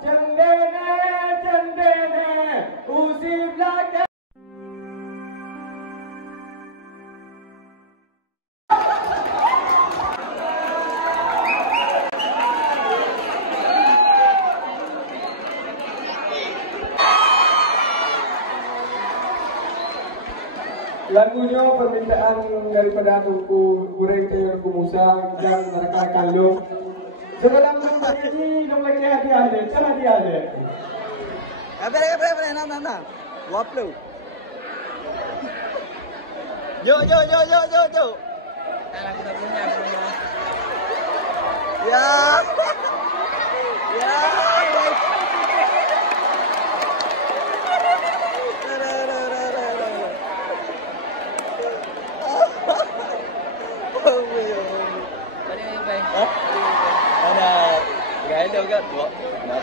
Cendene, cendene, usi belakang. Lagunya permintaan daripada Tuku Kureng Tayo Tuku Musa dan rakan-rakan lo. Sebelum menyanyi, nak bagi hadiah dia. Macam hadiah dia. Boleh. Nah. Wap lu. Yo. Nah, kita punya. Ya. Gái đâu cái của nó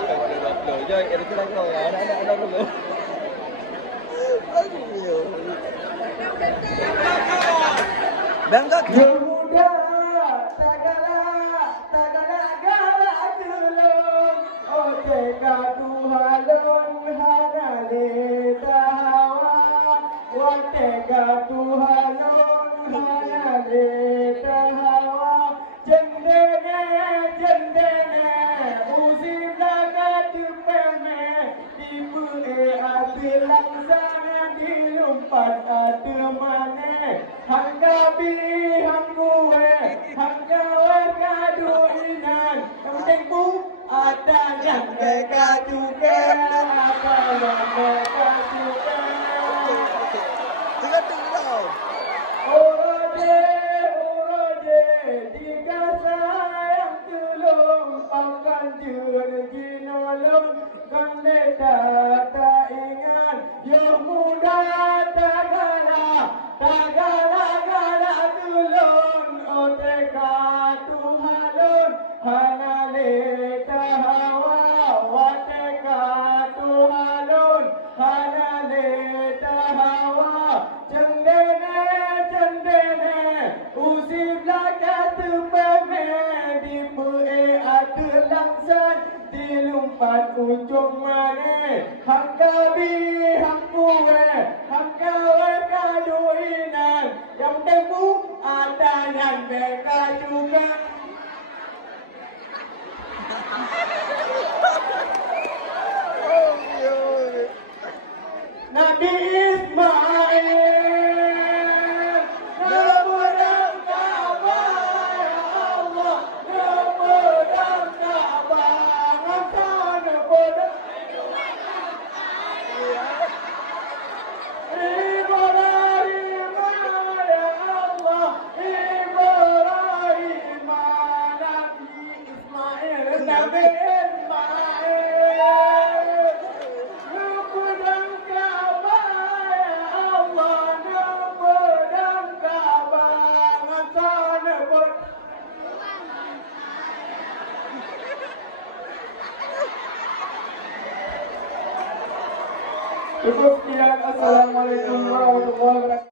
tôi chơi em cứ đánh rồi nó luôn nhiều đang có muda tagala gala tulung oteka tuhalun hanale tawa oteka tuhalun hanale tawa jendene uzi laga tupeme ibu ati langsana dilumpat atemane hanggabi hangguwe hanggawe kaduinan tempu ada yang mereka juga apa yang mereka juga tinggal Oroje jika sayang tulung akan jinolong kande tak ingat yang muda tagala tulung oteka tuhalun hanale tahawa wateka tuhalun hanale tahawa cendene usi belakang tupeme dipue ada langsan dilumpat ujung mane hanggabi hangkuwe hanggawe kaduinan yang tempu ada yang mereka juga Nabi Ismail Cukup sekian. Assalamualaikum warahmatullahi wabarakatuh.